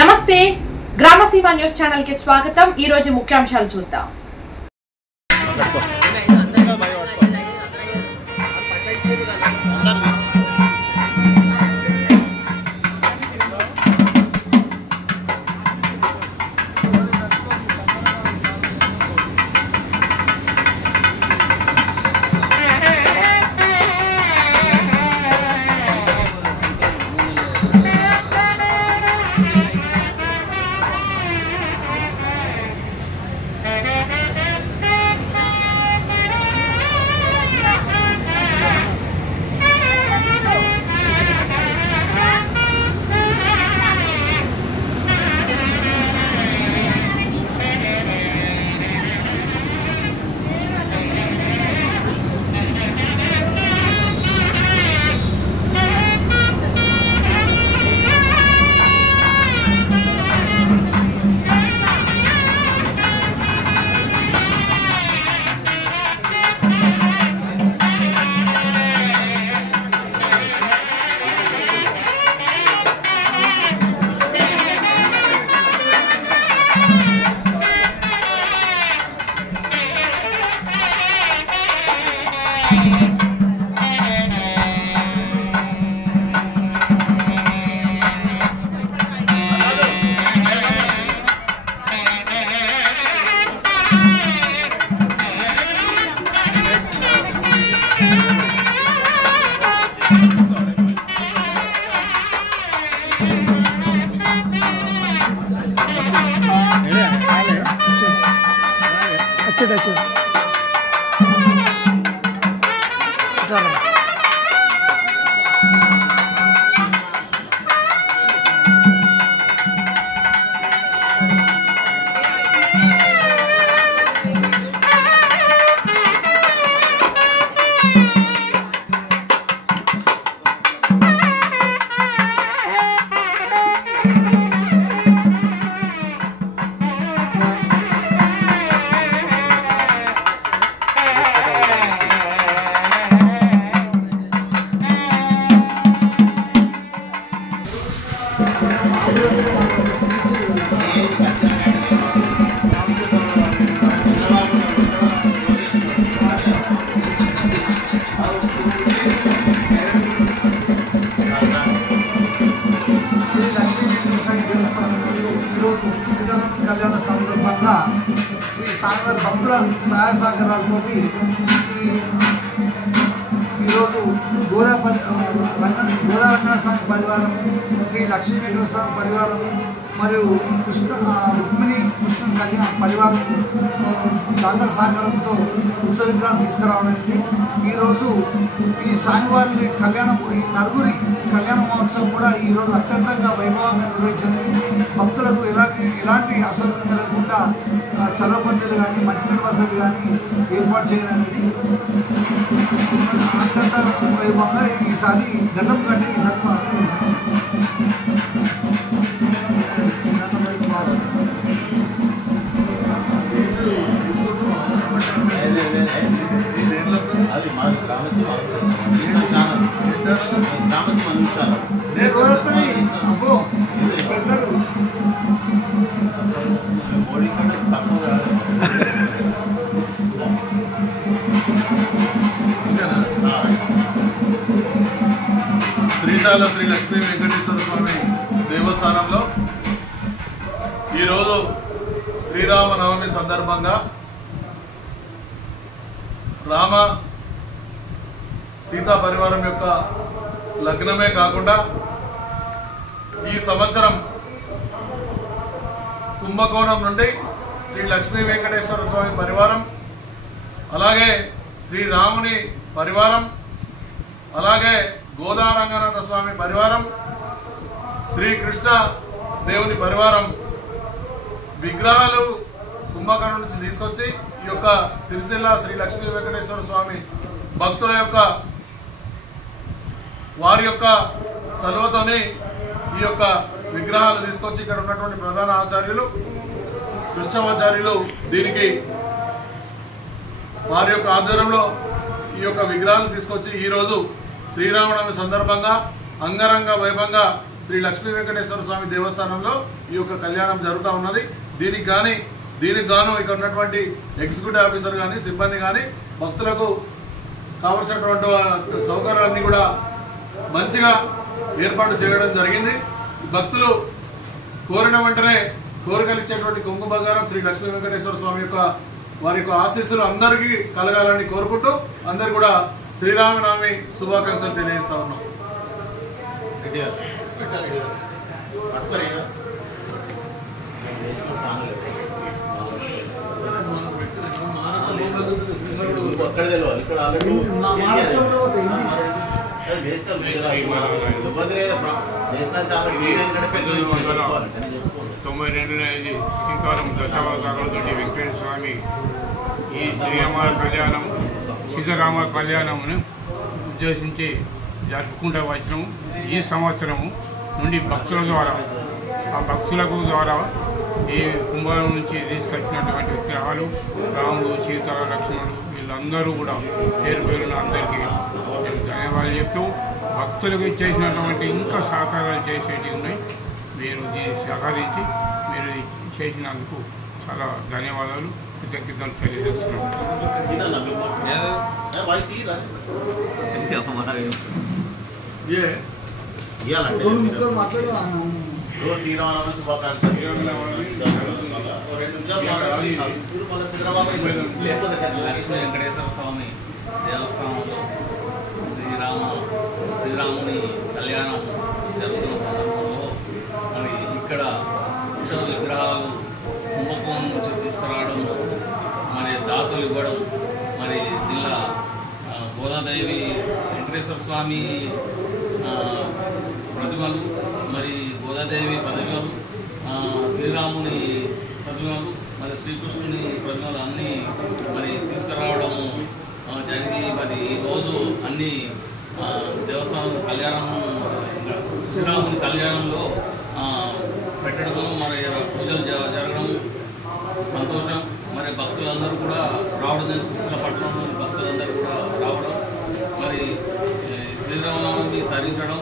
నమస్తే గ్రామసీమ news channel కి స్వాగతం। ఈ రోజు ముఖ్యాంశాలు చూద్దాం। శ్రీ సాయివారి భక్తుల సహాయ సహకారాలతో ఈరోజు గోదారంగన స్వామి పరివారం, శ్రీ లక్ష్మీ వెంకటేశ్వర స్వామి పరివారం మరియు రుక్మిణి కృష్ణ కళ్యాణ పరివారం అందరి సహకారంతో ఉత్సవ విగ్రహం తీసుకురావడానికి ఈరోజు ఈ స్వామివారి కళ్యాణం, ఈ నలుగురి కళ్యాణ మహోత్సవం కూడా ఈరోజు అత్యంతంగా వైభవంగా నిర్వహించినది। భక్తులకు ఎలాంటి అసౌకర్యం లేకుండా చలవ పందులు కానీ మంచినీటి వసతి కానీ ఏర్పాటు చేయాలనేది అత్యంత వైభవంగా ఈసారి గతం కంటే ఈసారి అది మా గ్రామసీమ మోడీ కంటే తక్కువ కాదు। శ్రీశాల శ్రీ లక్ష్మీ వెంకటేశ్వర స్వామి దేవస్థానంలో ఈరోజు శ్రీరామనవమి సందర్భంగా రామ సీతా పరివారం యొక్క లగ్నమే కాకుండా ఈ సంవత్సరం కుంభకోణం నుండి శ్రీ లక్ష్మీ వెంకటేశ్వర స్వామి పరివారం, అలాగే శ్రీరాముని పరివారం, అలాగే గోదారంగనాథ స్వామి పరివారం, శ్రీకృష్ణ దేవుని పరివారం విగ్రహాలు కుంభకోణం నుంచి తీసుకొచ్చి ఈ యొక్క సిరిసిల్ల శ్రీ లక్ష్మీ వెంకటేశ్వర స్వామి భక్తుల యొక్క వారి యొక్క చలువతోనే ఈ యొక్క విగ్రహాలు తీసుకొచ్చి ఇక్కడ ఉన్నటువంటి ప్రధాన ఆచార్యులు కృష్ణమాచార్యులు దీనికి వారి యొక్క ఆధ్వర్యంలో ఈ యొక్క విగ్రహాలు తీసుకొచ్చి ఈ రోజు శ్రీరామనవమి సందర్భంగా అంగరంగ వైభవంగా శ్రీ లక్ష్మీ వెంకటేశ్వర స్వామి దేవస్థానంలో ఈ యొక్క కళ్యాణం జరుగుతూ ఉన్నది. దీనికి గాను ఇక్కడ ఉన్నటువంటి ఎగ్జిక్యూటివ్ ఆఫీసర్ కానీ సిబ్బంది కానీ భక్తులకు కావలసినటువంటి సౌకర్యాలన్నీ కూడా మంచిగా ఏర్పాటు చేయడం జరిగింది. భక్తులు కోరిన వెంటనే కోరికలు ఇచ్చేటువంటి కుంకుమ బంగారం శ్రీ లక్ష్మీ వెంకటేశ్వర స్వామి యొక్క వారి యొక్క ఆశీస్సులు అందరికీ కలగాలని కోరుకుంటూ అందరు కూడా శ్రీరామనవమి శుభాకాంక్షలు తెలియజేస్తా ఉన్నాం. తొంభై రెండున ఇది శ్రీకారం దశావతారంతో వెంకటేశ్వర స్వామి ఈ శ్రీరామ కళ్యాణం సీతారామ కళ్యాణమును ఉద్దేశించి జరుపుకుంటూ వచ్చినాము. ఈ సంవత్సరము నుండి భక్తుల ద్వారా ఆ భక్తులకు ద్వారా ఈ కుంభం నుంచి తీసుకొచ్చినటువంటి విగ్రహాలు రాముడు సీత లక్ష్మణుడు వీళ్ళందరూ కూడా పేరు పేరున అందరికీ ధన్యవాదాలు చెప్తూ భక్తులకు చేసినటువంటి ఇంకా సహకారాలు చేసేటివి ఉన్నాయి. మీరు దీన్ని సహకరించి మీరు చేసినందుకు చాలా ధన్యవాదాలు కృతజ్ఞతలు తెలియజేస్తున్నాం. శ్రీరామనవమి శుభాకాంక్షలు. లక్ష్మీ వెంకటేశ్వర స్వామి దేవస్థానంలో శ్రీరాముని కళ్యాణం జరుగుతున్న సందర్భంలో మరి ఇక్కడ ఉత్సవ విగ్రహాలు కుంభకోణం నుంచి తీసుకురావడం, మరి దాతలు ఇవ్వడం, మరి దీనిలో గోదాదేవి వెంకటేశ్వర స్వామి ప్రతిమలు, మరి గోదాదేవి ప్రతిమలు, శ్రీరాముని ప్రతిమలు, మరి శ్రీకృష్ణుని ప్రతిమలు అన్నీ మరి తీసుకురావడం జరిగి మరి ఈరోజు అన్ని దేవస్థానం కళ్యాణం శ్రీరాముని కళ్యాణంలో పెట్టడము, మరి పూజలు జరగడం సంతోషం. మరి భక్తులందరూ కూడా రావడం, శిశుల పట్టణంలోని భక్తులందరూ కూడా రావడం, మరి శ్రీరామనవమిని తరించడం